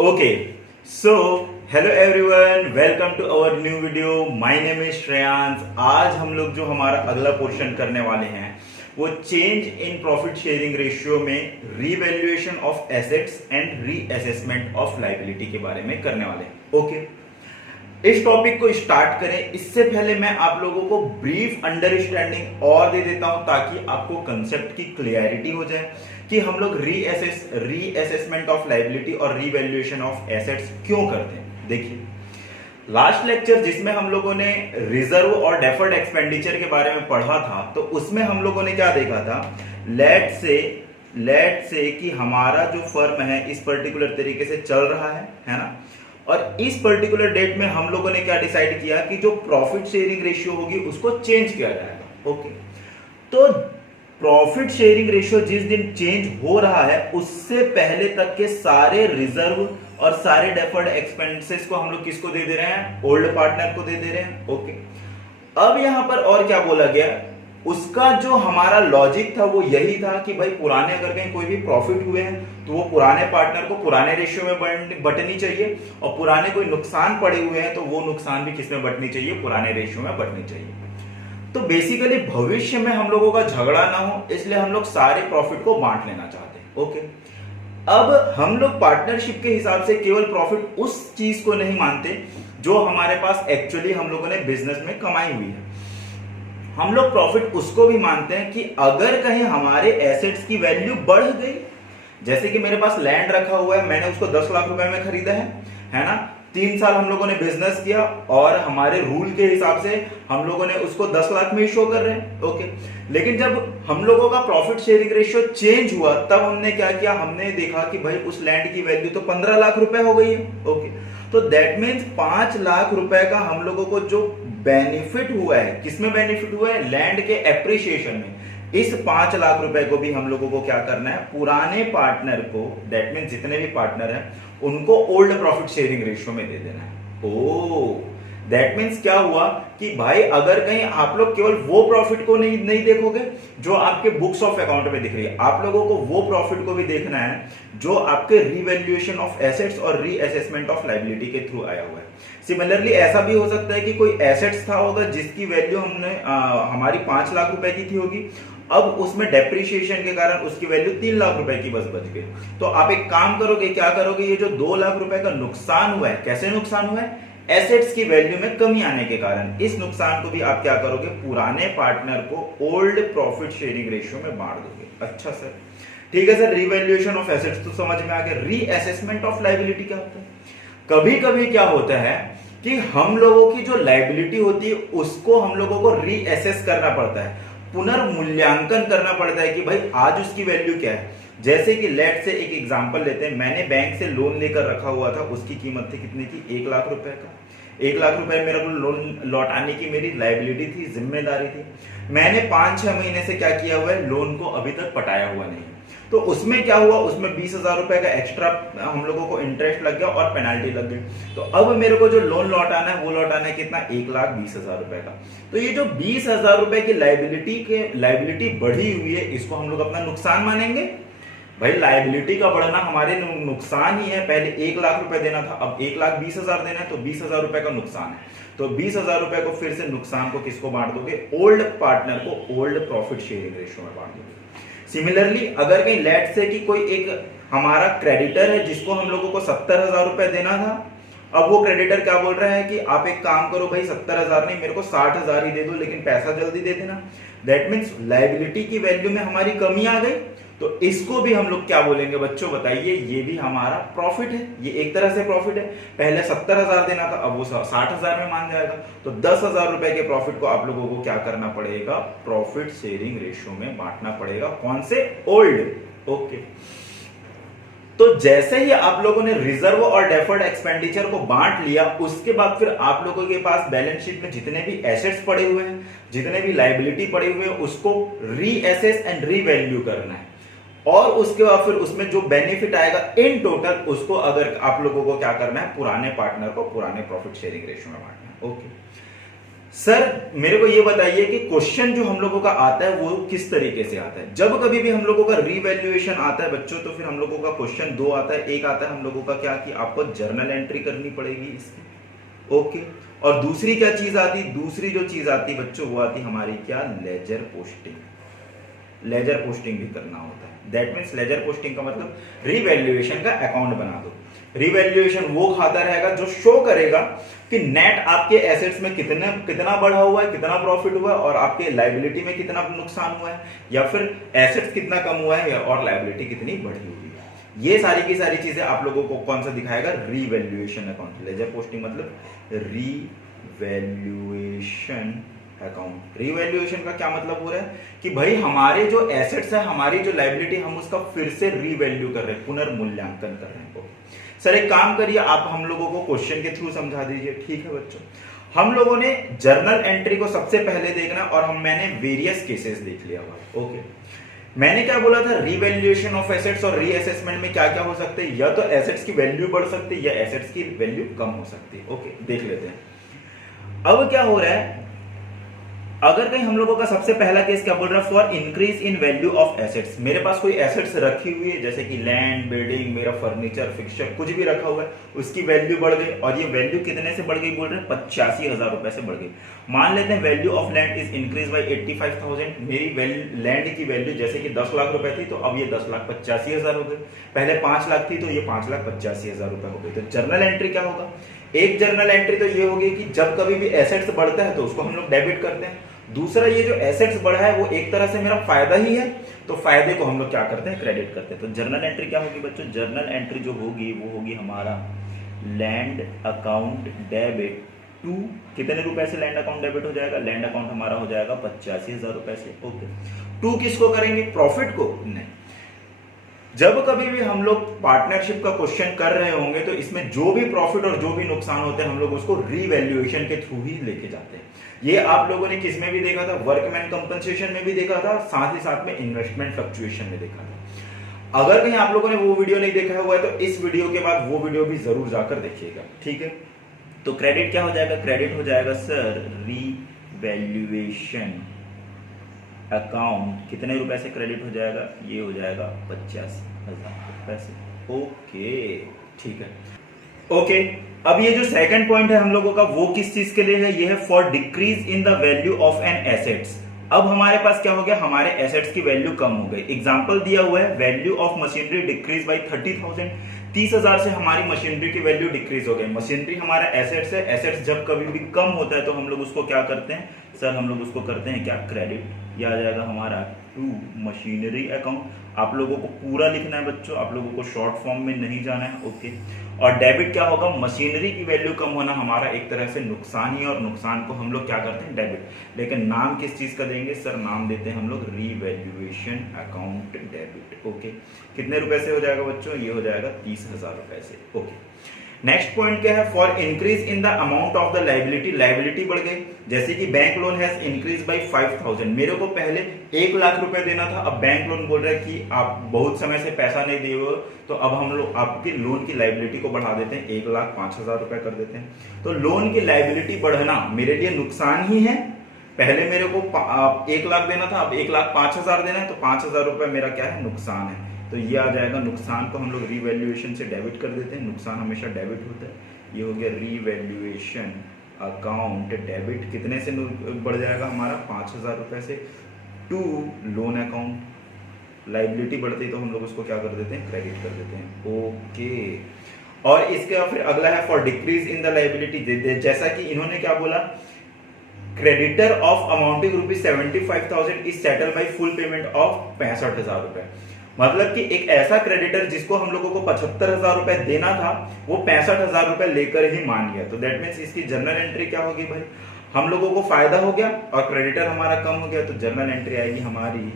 Okay, so hello everyone, welcome to our new video. My name is Shreyansh. आज हम लोग जो हमारा अगला पोर्शन करने वाले हैं वो change in profit sharing ratio में revaluation of assets and reassessment of liability के बारे में करने वाले हैं. ओके, इस टॉपिक को स्टार्ट करें इससे पहले मैं आप लोगों को ब्रीफ अंडरस्टैंडिंग और दे देता हूं ताकि आपको कंसेप्ट की क्लियरिटी हो जाए कि हम लोग रीअसेसमेंट ऑफ लायबिलिटी और रीवैल्यूएशन ऑफ एसेट्स क्यों करते हैं. देखिए, लास्ट लेक्चर जिसमें हम लोगों ने रिजर्व और डेफर्ड एक्सपेंडिचर के बारे में पढ़ा था तो उसमें हम लोगों ने क्या देखा था. लेट से कि हमारा जो फर्म है इस पर्टिकुलर तरीके से चल रहा है ना, और इस पर्टिकुलर डेट में हम लोगों ने क्या डिसाइड किया कि जो प्रॉफिट शेयरिंग रेशियो होगी उसको चेंज किया जाएगा. ओके, तो प्रॉफिट शेयरिंग रेशियो जिस दिन चेंज हो रहा है उससे पहले तक के सारे रिजर्व और सारे डेफर्ड एक्सपेंसेस को हम लोग किसको दे दे रहे हैं, ओल्ड पार्टनर को दे दे रहे हैं. ओके, अब यहां पर और क्या बोला गया, उसका जो हमारा लॉजिक था वो यही था कि भाई पुराने अगर कहीं कोई भी प्रॉफिट हुए हैं तो वो पुराने पार्टनर को पुराने रेशियो में बंटनी चाहिए, और पुराने कोई नुकसान पड़े हुए हैं तो वो नुकसान भी किसमें बंटनी चाहिए, पुराने रेशियो में बंटनी चाहिए. तो बेसिकली भविष्य में हम लोगों का झगड़ा ना हो इसलिए हम लोग सारे प्रॉफिट को बांट लेना चाहते हैं. ओके, अब हम लोग पार्टनरशिप के हिसाब से केवल प्रॉफिट उस चीज को नहीं मानते जो हमारे पास एक्चुअली हम लोगों ने बिजनेस में कमाई हुई है. हम लोग प्रॉफिट उसको भी मानते हैं कि अगर कहीं हमारे एसेट्स की वैल्यू बढ़ गई, जैसे कि मेरे पास लैंड रखा हुआ है, मैंने उसको 10 लाख रुपए में खरीदा है ना, 3 साल हम लोगों ने बिजनेस किया और हमारे रूल के हिसाब से हम लोगों ने उसको 10 लाख में शो कर रहे हैं. ओके, लेकिन जब हम लोगों का प्रॉफिट शेयरिंग रेशियो चेंज हुआ तब हमने क्या किया, हमने देखा कि भाई उस लैंड की वैल्यू तो 15 लाख रुपए हो गई है. ओके, तो दैट मीन्स 5 लाख रुपए का हम लोगों को जो बेनिफिट हुआ है, किसमें बेनिफिट हुआ है, लैंड के एप्रिसिएशन में. इस 5 लाख रुपए को भी हम लोगों को क्या करना है, पुराने पार्टनर को, दैट मीन्स जितने भी पार्टनर हैं उनको ओल्ड प्रॉफिट शेयरिंग रेशियो में दे देना है. ओ, दैट मीन्स क्या हुआ कि भाई अगर कहीं आप लोग केवल वो प्रॉफिट को नहीं देखोगे जो आपके बुक्स ऑफ अकाउंट में दिख रही है, आप लोगों को वो प्रॉफिट को भी देखना है जो आपके रीवैल्यूएशन ऑफ एसेट्स और रीअसेसमेंट ऑफ लायबिलिटी के थ्रू आया हुआ है. सिमिलरली ऐसा भी हो सकता है कि कोई एसेट्स था होगा जिसकी वैल्यू हमने हमारी 5 लाख रुपए की थी होगी, अब उसमें डेप्रिसिएशन के कारण उसकी वैल्यू 3 लाख रुपए की बच गई. तो आप एक काम करोगे, क्या करोगे, ये जो 2 लाख रुपए का नुकसान हुआ है, कैसे नुकसान हुआ है, एसेट्स की वैल्यू में कमी आने के कारण, इस नुकसान को भी आप क्या करोगे, पुराने पार्टनर को ओल्ड प्रॉफिट शेयरिंग रेशियो में बांट दोगे. अच्छा सर, ठीक है सर, रीवैल्यूएशन ऑफ एसेट्स तो समझ में आ गया. रीअसेसमेंट ऑफ लायबिलिटी क्या होता है, कभी कभी क्या होता है कि हम लोगों की जो लायबिलिटी होती है उसको हम लोगों को रीअसेस करना पड़ता है, पुनर्मूल्यांकन करना पड़ता है कि भाई आज उसकी वैल्यू क्या है. जैसे कि लेट से एक एग्जांपल लेते हैं, मैंने बैंक से लोन लेकर रखा हुआ था, उसकी कीमत थी कितनी थी, 1 लाख रुपए का. 1 लाख रुपए मेरे को लोन लौटाने की मेरी लायबिलिटी थी, जिम्मेदारी थी. मैंने 5-6 महीने से क्या किया हुआ है, लोन को अभी तक पटाया हुआ नहीं. तो उसमें क्या हुआ, उसमें 20,000 रुपए का एक्स्ट्रा हम लोगों को इंटरेस्ट लग गया और पेनाल्टी लग गई. तो अब मेरे को जो लोन लौटाना है वो लौटाना है कितना, 1,20,000 रुपए का. तो ये जो 20,000 रुपए की लायबिलिटी बढ़ी हुई है इसको हम लोग अपना नुकसान मानेंगे. भाई लायबिलिटी का बढ़ना हमारे नुकसान ही है. पहले 1 लाख रुपए देना था, अब 1,20,000 देना है, तो 20,000 रुपए का नुकसान है. तो 20,000 रुपए को फिर से नुकसान को किसको बांट दोगे, ओल्ड पार्टनर को ओल्ड प्रॉफिट शेयरिंग रेशियो में बांट दोगे. सिमिलरली अगर कहीं लेट से कि कोई एक हमारा क्रेडिटर है जिसको हम लोगों को 70,000 रुपए देना था, अब वो क्रेडिटर क्या बोल रहा है कि आप एक काम करो भाई, 70,000 नहीं, मेरे को 60,000 ही दे दो, लेकिन पैसा जल्दी दे देना. दैट मीन्स लायबिलिटी की वैल्यू में हमारी कमी आ गई. तो इसको भी हम लोग क्या बोलेंगे बच्चों, बताइए, ये भी हमारा प्रॉफिट है, ये एक तरह से प्रॉफिट है. पहले 70,000 देना था, अब वो 60,000 में मान जाएगा. तो 10,000 रुपए के प्रॉफिट को आप लोगों को क्या करना पड़ेगा, प्रॉफिट शेयरिंग रेशियो में बांटना पड़ेगा. कौन से, ओल्ड. ओके, तो जैसे ही आप लोगों ने रिजर्व और डेफर्ड एक्सपेंडिचर को बांट लिया, उसके बाद फिर आप लोगों के पास बैलेंस शीट में जितने भी एसेट्स पड़े हुए हैं, जितने भी लायबिलिटी पड़े हुए हैं, उसको रीअसेस एंड रीवैल्यू करना है. और उसके बाद फिर उसमें जो बेनिफिट आएगा इन टोटल, उसको अगर आप लोगों को क्या करना है, पुराने पार्टनर को पुराने प्रॉफिट शेयरिंग रेशियो में बांटना है. ओके, सर मेरे को ये बताइए कि क्वेश्चन जो हम लोगों का आता है वो किस तरीके से आता है। जब कभी भी हम लोगों का रीवैल्यूएशन आता है बच्चों, तो फिर हम लोगों का क्वेश्चन दो आता है। एक आता है हम लोगों का क्या, कि आपको जर्नल एंट्री करनी पड़ेगी इसकी, ओके। और दूसरी क्या चीज आती, दूसरी जो चीज आती बच्चों वो आती हमारी क्या, लेजर पोस्टिंग। लेजर पोस्टिंग भी करना होता है। दैट मीन्स लेजर पोस्टिंग का मतलब रीवैल्यूएशन का अकाउंट बना दो। रीवैल्यूएशन वो खाता रहेगा जो शो करेगा कि नेट आपके एसेट्स में कितना बढ़ा हुआ है, कितना प्रॉफिट हुआ है, और आपके लायबिलिटी में कितना नुकसान हुआ है, या फिर एसेट्स कितना कम हुआ है और लायबिलिटी कितनी बढ़ी हुई है। ये सारी की सारी चीजें आप लोगों को कौन सा दिखाएगा, रीवैल्यूएशन अकाउंट। लेजर पोस्टिंग मतलब रीवैल्यूएशन अकाउंट। रीवैल्यूएशन का क्या मतलब हो रहा है कि भाई हमारे जो एसेट्स है, हमारी जो लायबिलिटी, हम उसका फिर से रीवैल्यू कर रहे हैं, पुनर्मूल्यांकन कर रहे हैं। सर एक काम करिए, आप हम लोगों को क्वेश्चन के थ्रू समझा दीजिए। ठीक है बच्चों, हम लोगों ने जर्नल एंट्री को सबसे पहले देखना, और मैंने वेरियस केसेस देख लिया हुआ। ओके, मैंने क्या बोला था, रीवैल्यूएशन ऑफ एसेट्स और रीअसेसमेंट में क्या क्या हो सकते हैं, या तो एसेट्स की वैल्यू बढ़ सकती है या एसेट्स की वैल्यू कम हो सकती है। ओके, देख लेते हैं अब क्या हो रहा है। अगर कहीं हम लोगों का सबसे पहला केस क्या बोल रहा है, for increase in value of assets. मेरे पास कोई एसेट्स रखी हुई है, जैसे कि लैंड, बिल्डिंग, मेरा फर्नीचर, फिक्सचर, कुछ भी रखा हुआ है, उसकी वैल्यू बढ़ गई। और ये वैल्यू कितने से बढ़ गई बोल रहे हैं, 85,000 रुपए से बढ़ गई। मान लेते हैं value of land is increase by 85,000। मेरी लैंड की वैल्यू जैसे कि 10 लाख रुपए थी, तो अब ये 10,85,000 हो गई। पहले 5 लाख थी, तो ये 5,85,000 रुपए हो गई। तो जर्नल एंट्री क्या होगा, एक जर्नल एंट्री तो ये होगी कि जब कभी भी एसेट्स बढ़ता है तो उसको हम लोग डेबिट करते हैं। दूसरा, ये जो एसेट्स बढ़ा है वो एक तरह से मेरा फायदा ही है, तो फायदे को हम लोग क्या करते हैं, क्रेडिट करते हैं। तो जर्नल एंट्री क्या होगी बच्चों, जर्नल एंट्री जो होगी वो होगी हमारा लैंड अकाउंट डेबिट टू, कितने रुपए से लैंड अकाउंट डेबिट हो जाएगा, लैंड अकाउंट हमारा हो जाएगा 85,000 रुपए से। ओके, टू किसको करेंगे, प्रॉफिट को नहीं। जब कभी भी हम लोग पार्टनरशिप का क्वेश्चन कर रहे होंगे तो इसमें जो भी प्रॉफिट और जो भी नुकसान होते हैं हम लोग उसको रीवैल्यूएशन के थ्रू ही लेके जाते हैं। ये आप लोगों ने किस में भी देखा था, वर्कमैन कंपनसेशन में भी देखा था, साथ ही साथ में इन्वेस्टमेंट फ्लक्चुएशन में देखा था। अगर कहीं आप लोगों ने वो वीडियो नहीं देखा हुआ है तो इस वीडियो के बाद वो वीडियो भी जरूर जाकर देखिएगा। ठीक है, तो क्रेडिट क्या हो जाएगा, क्रेडिट हो जाएगा सर रीवैल्यूएशन अकाउंट। कितने रुपए से क्रेडिट हो जाएगा, ये हो जाएगा 85,000 रुपए से। ओके, ठीक है। ओके, अब ये जो सेकंड पॉइंट है हम लोगों का वो किस चीज के लिए है, ये है for decrease in the value of an assets. अब हमारे पास क्या हो गया, हमारे एसेट्स की वैल्यू कम हो गई। एग्जांपल दिया हुआ है, value of machinery decrease by 30,000। 30,000 से हमारी मशीनरी की वैल्यू डिक्रीज हो गई। मशीनरी हमारा एसेट्स है, एसेट्स जब कभी भी कम होता है तो हम लोग उसको क्या करते हैं सर, हम लोग उसको करते हैं क्या, क्रेडिट। ये आ जाएगा हमारा टू मशीनरी अकाउंट। आप लोगों को पूरा लिखना है बच्चों, आप लोगों को शॉर्ट फॉर्म में नहीं जाना है। ओके, और डेबिट क्या होगा, मशीनरी की वैल्यू कम होना हमारा एक तरह से नुकसान ही है, और नुकसान को हम लोग क्या करते हैं, डेबिट। लेकिन नाम किस चीज का देंगे सर, नाम देते हैं हम लोग रीवैल्यूएशन अकाउंट डेबिट। ओके, कितने रुपए से हो जाएगा बच्चों, ये हो जाएगा 30,000 रुपए से। ओके, नेक्स्ट पॉइंट क्या है, for increase in the amount of the liability. Liability बढ़ गई, जैसे कि bank loan has increase by 5,000। मेरे को पहले 1 लाख रुपए देना था, अब बैंक लोन बोल रहा है कि आप बहुत समय से पैसा नहीं दिए हो, तो अब हम लोग आपकी लोन की लायबिलिटी को बढ़ा देते हैं, 1,05,000 रुपए कर देते हैं। तो लोन की लायबिलिटी बढ़ना मेरे लिए नुकसान ही है। पहले मेरे को 1 लाख देना था, अब 1,05,000 देना है, तो 5,000 रुपए मेरा क्या है, नुकसान है। तो ये आ जाएगा, नुकसान को हम लोग रीवैल्यूएशन से डेबिट कर देते हैं, नुकसान हमेशा डेबिट होता है। ये हो गया रीवैल्यूएशन अकाउंट डेबिट। कितने से बढ़ जाएगा हमारा, 5,000 रुपए से, टू लोन अकाउंट। लायबिलिटी बढ़ती है तो हम लोग उसको क्या कर देते हैं, क्रेडिट कर देते हैं। ओके, और इसके फिर अगला है for decrease in the liability. जैसा कि इन्होंने क्या बोला, creditor of amounting ₹75,000 is settle by full payment of 65,000 रुपए। मतलब कि एक ऐसा क्रेडिटर जिसको हम लोगों को 75,000 रुपए देना था, वो 65,000 रुपए लेकर ही मान गया। तो दैट मीन्स इसकी जर्नल एंट्री क्या होगी भाई, हम लोगों को फायदा हो गया और क्रेडिटर हमारा कम हो गया, तो जर्नल एंट्री आएगी हमारी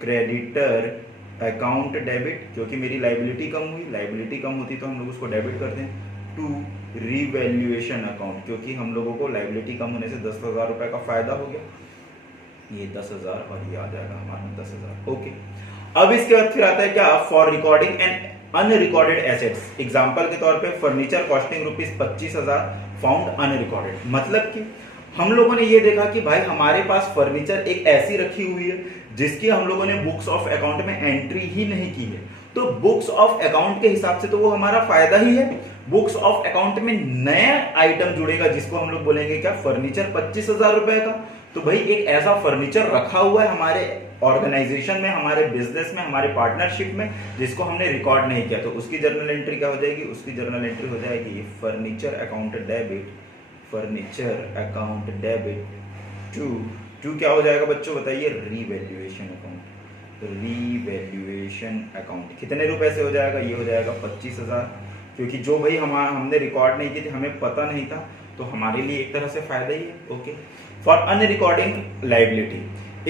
क्रेडिटर अकाउंट डेबिट, क्योंकि मेरी लायबिलिटी कम हुई। लायबिलिटी कम होती तो हम लोग उसको डेबिट करते हैं, टू रीवैल्यूएशन अकाउंट, क्योंकि हम लोगों को लायबिलिटी कम होने से 10,000 रुपए का फायदा हो गया। ये 10,000 और ये आ जाएगा हमारा 10,000। ओके, अब इसके बाद फिर आता है क्या, for recording and unrecorded assets. Example के तौर पे फर्नीचर कॉस्टिंग ₹25,000 फाउंड अनरिकॉर्डेड। मतलब कि हम लोगों ने ये देखा कि भाई हमारे पास फर्नीचर एक ऐसी रखी हुई है जिसकी हम लोगों ने बुक्स ऑफ अकाउंट में एंट्री ही नहीं की है, तो बुक्स ऑफ अकाउंट के हिसाब से तो वो हमारा फायदा ही है। बुक्स ऑफ अकाउंट में नया आइटम जुड़ेगा जिसको हम लोग बोलेंगे क्या, फर्नीचर 25,000 रुपए का। तो भाई एक ऐसा फर्नीचर रखा हुआ है हमारे ऑर्गेनाइजेशन में, हमारे बिजनेस में, हमारे पार्टनरशिप में, जिसको हमने रिकॉर्ड नहीं किया, तो उसकी जर्नल एंट्री क्या हो जाएगी, उसकी जर्नल एंट्री हो जाएगी furniture account debit, furniture account debit to क्या हो जाएगा बच्चों बताइए, रीवैल्यूएशन अकाउंट। रीवैल्यूएशन अकाउंट कितने रुपए से हो जाएगा, ये हो जाएगा 25,000, क्योंकि जो भाई हमने रिकॉर्ड नहीं की थी, हमें पता नहीं था, तो हमारे लिए एक तरह से फायदा ही है। ओके, फॉर अनरिकॉर्डिंग लाइबिलिटी,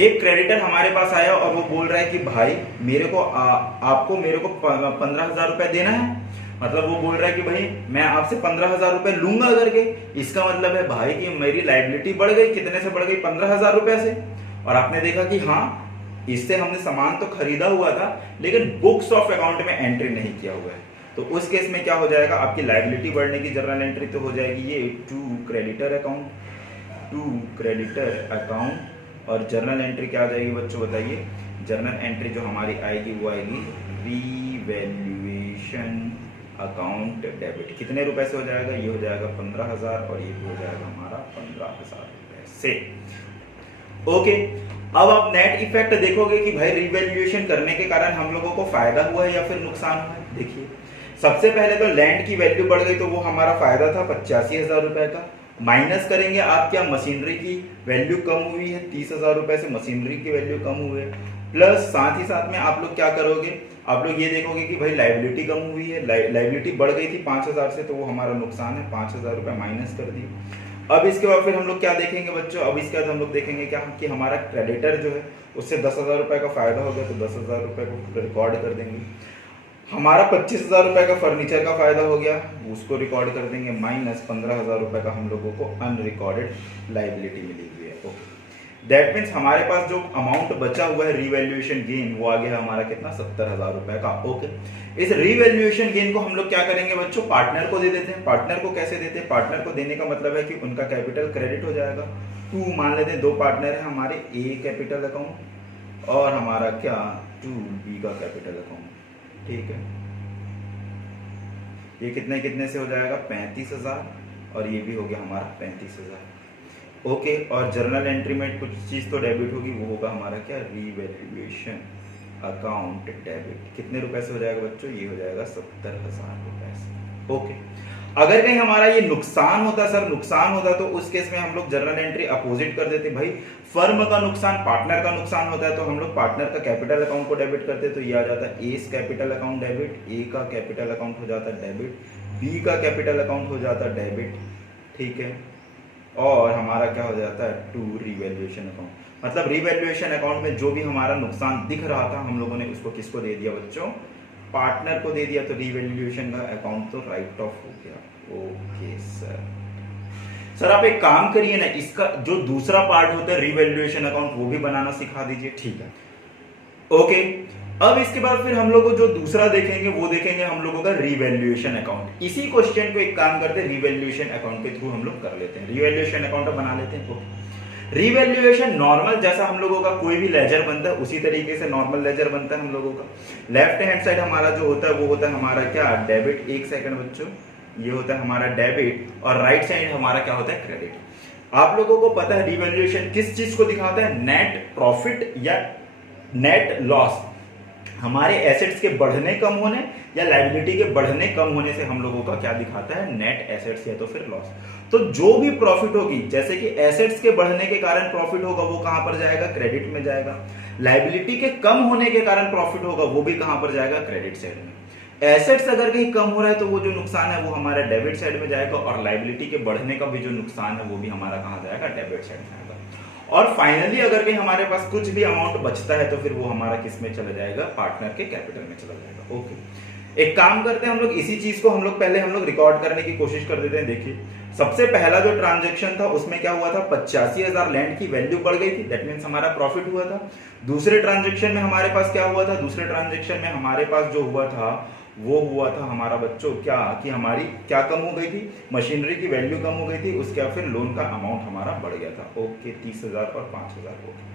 एक क्रेडिटर हमारे पास आया और वो बोल रहा है कि भाई मेरे को आपको मेरे को 15,000 रुपए देना है, मतलब वो बोल रहा है कि भाई मैं आपसे 15,000 रुपए लूंगा करके। इसका मतलब है भाई कि मेरी लाइबिलिटी बढ़ गई, कितने से बढ़ गई, 15,000 रुपए से। और आपने देखा कि हाँ, इससे हमने सामान तो खरीदा हुआ था लेकिन बुक्स ऑफ अकाउंट में एंट्री नहीं किया हुआ है, तो उस केस में क्या हो जाएगा, आपकी लाइबिलिटी बढ़ने की जर्नल एंट्री तो हो जाएगी ये to creditor account, to creditor account. और जर्नल एंट्री क्या आ जाएगी बच्चों बताइए, जर्नल एंट्री जो हमारी आएगी वो आएगी रीवैल्यूएशन अकाउंट डेबिट। कितने रुपए से हो जाएगा, ये हो जाएगा 15,000 और ये भी हो जाएगा हमारा 15,000 रुपए से। ओके, अब आप नेट इफेक्ट देखोगे कि भाई रिवैल्यूएशन करने के कारण हम लोगों को फायदा हुआ है या फिर नुकसान हुआ है। देखिए सबसे पहले तो लैंड की वैल्यू बढ़ गई, तो वो हमारा फायदा था 85,000 रुपए का। माइनस करेंगे आप क्या, मशीनरी की वैल्यू कम हुई है 30,000 रुपए से, मशीनरी की वैल्यू कम हुई है। प्लस साथ ही साथ में आप लोग क्या करोगे, आप लोग ये देखोगे कि भाई लाइबिलिटी कम हुई है, लाइबिलिटी बढ़ गई थी 5,000 से, तो वो हमारा नुकसान है, 5,000 रुपए माइनस कर दिए। अब इसके बाद फिर हम लोग क्या देखेंगे बच्चों, अब इसके बाद हम लोग देखेंगे क्या कि हमारा क्रेडिटर जो है उससे 10,000 रुपए का फायदा हो गया, तो 10,000 रुपए को रिकॉर्ड कर देंगे। हमारा 25,000 रुपए का फर्नीचर का फायदा हो गया, उसको रिकॉर्ड कर देंगे, माइनस 15,000 रुपए का हम लोगों को अनरिकॉर्डेड लाइबिलिटी मिली हुई है। ओके, दैट मीन्स हमारे पास जो अमाउंट बचा हुआ है रिवैल्यूएशन गेन, वो आ गया हमारा कितना, 70,000 रुपए का। ओके, इस रिवैल्यूएशन गेन को हम लोग क्या करेंगे बच्चों, पार्टनर को दे देते हैं। पार्टनर को कैसे देते हैं, पार्टनर को देने का मतलब है कि उनका कैपिटल क्रेडिट हो जाएगा। टू मान लेते हैं, दो पार्टनर है हमारे, ए कैपिटल अकाउंट और हमारा क्या, टू बी का कैपिटल अकाउंट। ठीक है, ये कितने कितने से हो जाएगा, 35,000 और ये भी हो गया हमारा 35,000। ओके, और जर्नल एंट्री में कुछ चीज तो डेबिट होगी, वो होगा हमारा क्या, रीवैल्यूएशन अकाउंट डेबिट। कितने रुपए से हो जाएगा बच्चों, ये हो जाएगा 70,000 रुपए से। ओके, अगर कहीं हमारा ये नुकसान होता सर, नुकसान होता तो उस केस में हम लोग जर्नल एंट्री अपोजिट कर देते। भाई फर्म का नुकसान, पार्टनर का नुकसान होता है तो हम लोग पार्टनर का कैपिटल अकाउंट को डेबिट करते, तो ये आ जाता है ए कैपिटल अकाउंट डेबिट, ए का कैपिटल अकाउंट हो जाता है डेबिट, बी का कैपिटल अकाउंट हो जाता है डेबिट। ठीक है, और हमारा क्या हो जाता है, टू रिवैल्यूएशन अकाउंट। मतलब रिवैल्यूएशन अकाउंट में जो भी हमारा नुकसान दिख रहा था हम लोगों ने उसको किसको दे दिया बच्चों, पार्टनर को दे दिया, तो रिवैल्यूएशन का अकाउंट तो राइट ऑफ हो गया। ओके सर आप एक काम करिए ना, इसका जो दूसरा पार्ट होता है रिवैल्यूएशन अकाउंट वो भी बनाना सिखा दीजिए। ठीक है, ओके, अब इसके बाद फिर हम लोग जो दूसरा देखेंगे वो देखेंगे हम लोगों का रिवैल्यूएशन अकाउंट। इसी क्वेश्चन को एक काम करते हैं, रिवैल्यूएशन अकाउंट के थ्रू हम लोग कर लेते हैं, रिवैल्यूएशन अकाउंट बना लेते हैं। रिवैल्यूएशन नॉर्मल जैसा हम लोगों का कोई भी लेजर बनता है उसी तरीके से नॉर्मल लेजर बनता है हम लोगों का। लेफ्ट हैंड साइड हमारा जो होता है वो होता है हमारा क्या, डेबिट। एक सेकंड बच्चों, ये होता है हमारा डेबिट और राइट साइड हमारा क्या होता है, क्रेडिट। आप लोगों को पता है रिवैल्यूएशन किस चीज को दिखाता है, नेट प्रॉफिट या नेट लॉस। हमारे एसेट्स के बढ़ने कम होने या लायबिलिटी के बढ़ने कम होने से हम लोगों का क्या दिखाता है, नेट एसेट्स या तो फिर लॉस। तो जो भी प्रॉफिट होगी, जैसे कि एसेट्स के बढ़ने के कारण प्रॉफिट होगा वो कहां पर जाएगा, क्रेडिट में जाएगा। लायबिलिटी के कम होने के कारण प्रॉफिट होगा वो भी कहां पर जाएगा, क्रेडिट साइड में। एसेट्स अगर कहीं कम हो रहा है तो वो जो नुकसान है वो हमारा डेबिट साइड में जाएगा, और लायबिलिटी के बढ़ने का भी जो नुकसान है वो भी हमारा कहां जाएगा, डेबिट साइड में जाएगा। और फाइनली अगर कहीं हमारे पास कुछ भी अमाउंट बचता है तो फिर वो हमारा किस में चला जाएगा, पार्टनर के कैपिटल में चला जाएगा। ओके, एक काम करते हैं हम लोग, इसी चीज को हम लोग पहले रिकॉर्ड करने की कोशिश कर देते हैं। देखिए सबसे पहला जो ट्रांजैक्शन था उसमें क्या हुआ था, 85,000 लैंड की वैल्यू बढ़ गई थी, दैट मींस हमारा प्रॉफिट हुआ था। दूसरे ट्रांजैक्शन में हमारे पास क्या हुआ था, दूसरे ट्रांजैक्शन में हमारे पास जो हुआ था वो हुआ था हमारा बच्चों क्या कि हमारी क्या कम हो गई थी, मशीनरी की वैल्यू कम हो गई थी, उसके बाद फिर लोन का अमाउंट हमारा बढ़ गया था। ओके, 30,000 और 5,000 हो गया।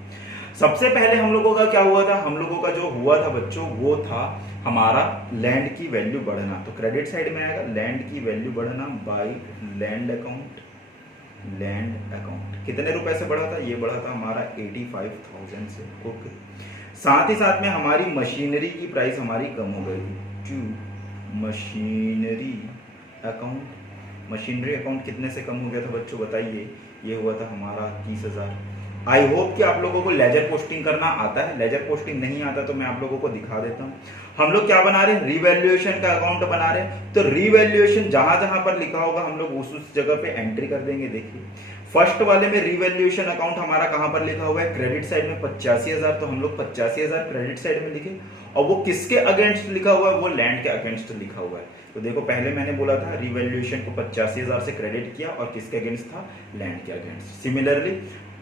सबसे पहले हम लोगों का क्या हुआ था, हम लोगों का जो हुआ था बच्चों वो था हमारा लैंड की वैल्यू बढ़ना। तो क्रेडिट साइड में आएगा लैंड की वैल्यू बढ़ना by land account. Land account कितने रुपए से बढ़ा था, ये बढ़ा था हमारा 85,000 से। ओके, साथ ही साथ में हमारी मशीनरी की प्राइस हमारी कम हो गई to machinery account. Machinery account कितने से कम हो गया था बच्चों बताइए, ये हुआ था हमारा 30,000। आई होप कि आप लोगों को लेजर पोस्टिंग करना आता है। लेजर पोस्टिंग नहीं आता तो मैं आप लोगों को दिखा देता हूँ। हम लोग क्या बना रहे हैं, रिवैल्यूएशन का अकाउंट बना रहे हैं। तो रिवैल्यूएशन जहां जहां पर लिखा होगा हम लोग उस जगह पे एंट्री कर देंगे। देखिए फर्स्ट वाले में रिवैल्यूएशन अकाउंट हमारा कहां पर लिखा हुआ है, क्रेडिट साइड में 85,000, तो हम लोग 85,000 क्रेडिट साइड में लिखे। और वो किसके अगेंस्ट लिखा हुआ है, वो लैंड के अगेंस्ट लिखा हुआ है। तो देखो पहले मैंने बोला था रिवैल्यूएशन को 85,000 से क्रेडिट किया और किसके अगेंस्ट था, लैंड के अगेंस्ट। सिमिलरली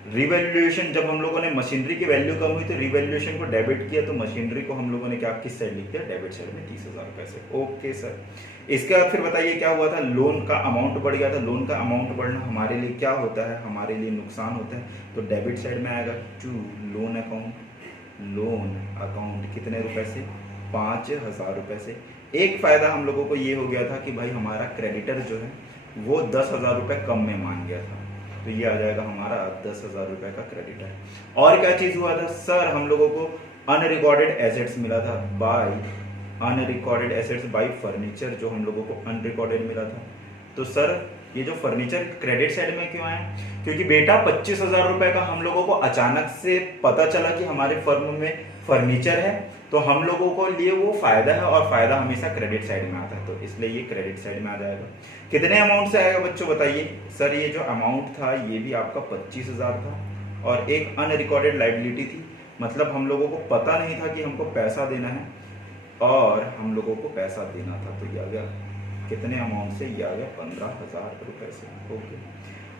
रिवैल्यूएशन जब हम लोगों ने मशीनरी की वैल्यू कम हुई तो रिवैल्यूएशन को डेबिट किया, तो मशीनरी को हम लोगों ने क्या किस साइड लिख दिया, डेबिट साइड में 30,000 रुपए से। ओके सर, इसके बाद फिर बताइए क्या हुआ था, लोन का अमाउंट बढ़ गया था। लोन का अमाउंट बढ़ना हमारे लिए क्या होता है, हमारे लिए नुकसान होता है। तो डेबिट साइड में आएगा to loan account. Loan account कितने रुपए से, 5,000 रुपए से। एक फायदा हम लोगों को ये हो गया था कि भाई हमारा क्रेडिटर जो है वो 10,000 रुपए कम में मान गया था। तो ये आ जाएगा हमारा 10,000 रुपए का क्रेडिट है। और क्या चीज हुआ था सर, हम लोगों को अनरिकॉर्डेड एसेट्स मिला था by unrecorded assets by furniture, जो हम लोगों को अनरिकॉर्डेड मिला था। तो सर ये जो फर्नीचर क्रेडिट साइड में क्यों आया, क्योंकि बेटा 25,000 रुपए का हम लोगों को अचानक से पता चला कि हमारे फर्म में फर्नीचर है, तो हम लोगों को लिए वो फायदा है और फायदा हमेशा क्रेडिट साइड में आता है, तो इसलिए ये क्रेडिट साइड में आ जाएगा। कितने अमाउंट से आएगा बच्चों बताइए। सर ये जो अमाउंट था ये भी आपका 25,000 था और एक अनरिकॉर्डेड लाइबिलिटी थी, मतलब हम लोगों को पता नहीं था कि हमको पैसा देना है और हम लोगों को पैसा देना था। तो ये आ गया कितने अमाउंट से, ये आ गया 15,000 रुपए से। ओके,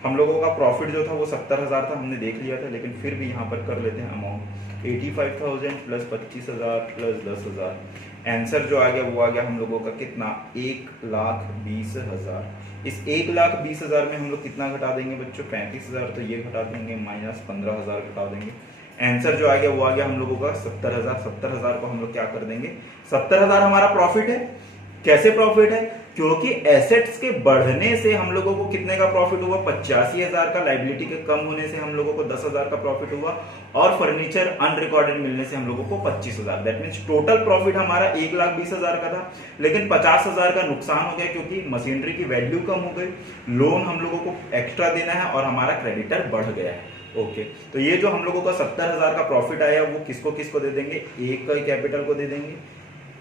हम लोगों का प्रॉफिट जो था वो 70,000 था, हमने देख लिया था, लेकिन फिर भी यहाँ पर कर लेते हैं अमाउंट 85,000 प्लस 25,000 प्लस 10,000। आंसर जो आ गया वो आ गया हम लोगों का कितना, 1,20,000। इस 1,20,000 में हम लोग कितना घटा देंगे बच्चों, 35,000, तो ये घटा देंगे माइनस 15,000 घटा देंगे। आंसर जो आ गया वो आ गया हम लोगों का 70,000। 70,000 को हम लोग क्या कर देंगे, 70,000 हमारा प्रॉफिट है। कैसे प्रॉफिट है, क्योंकि एसेट्स के बढ़ने से हम लोगों को कितने का प्रॉफिट हुआ, 85,000 का। लाइबिलिटी के कम होने से हम लोगों को 10,000 का प्रॉफिट हुआ और फर्नीचर अनरिकॉर्डेड मिलने से हम लोगों को 25,000। दैट मींस टोटल प्रॉफिट हमारा 1,20,000 का था, लेकिन 50,000 का नुकसान हो गया क्योंकि मशीनरी की वैल्यू कम हो गई, लोन हम लोगों को एक्स्ट्रा देना है और हमारा क्रेडिटर बढ़ गया है। ओके, तो ये जो हम लोगों का 70,000 का प्रॉफिट आया वो किसको किसको दे देंगे, ए का कैपिटल को दे देंगे।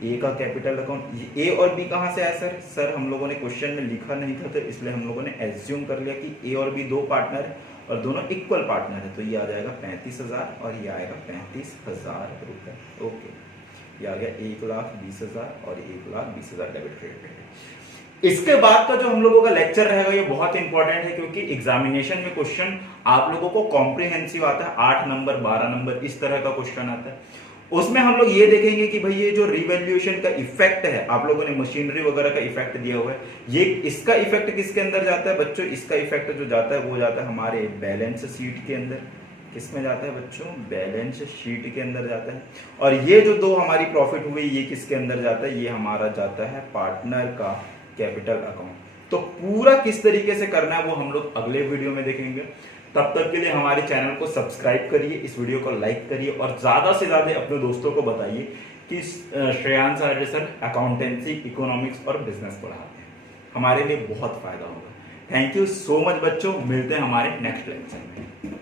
ए का कैपिटल अकाउंट, ए और बी कहां से आया सर, सर हम लोगों ने क्वेश्चन में लिखा नहीं था तो इसलिए हम लोगों ने एज्यूम कर लिया कि ए और बी दो पार्टनर है और दोनों इक्वल पार्टनर है। तो ये आ जाएगा 35,000 और ये आएगा 35,000 रुपए। ओके, ये आ गया 1,20,000 और 1,20,000 डेबिट क्रेडिट। इसके बाद का जो हम लोगों का लेक्चर रहेगा ये बहुत इंपॉर्टेंट है, क्योंकि एग्जामिनेशन में क्वेश्चन आप लोगों को कॉम्प्रिहेंसिव आता है, 8 नंबर 12 नंबर इस तरह का क्वेश्चन आता है। उसमें हम लोग ये देखेंगे कि भाई ये जो रिवैल्यूएशन का इफेक्ट है, आप लोगों ने मशीनरी वगैरह का इफेक्ट दिया हुआ है, ये इसका इफेक्ट किसके अंदर जाता है बच्चों, इसका इफेक्ट जो जाता है वो जाता है हमारे बैलेंस शीट के अंदर। किसमें जाता है बच्चों, बैलेंस शीट के अंदर जाता है। और ये जो दो हमारी प्रॉफिट हुई ये किसके अंदर जाता है, ये हमारा जाता है पार्टनर का कैपिटल अकाउंट। तो पूरा किस तरीके से करना है वो हम लोग अगले वीडियो में देखेंगे। तब तक के लिए हमारे चैनल को सब्सक्राइब करिए, इस वीडियो को लाइक करिए और ज्यादा से ज्यादा अपने दोस्तों को बताइए कि श्रेयांश आर्य सर अकाउंटेंसी, इकोनॉमिक्स और बिजनेस पढ़ाते हैं, हमारे लिए बहुत फायदा होगा। थैंक यू सो मच बच्चों, मिलते हैं हमारे नेक्स्ट लेक्चर में।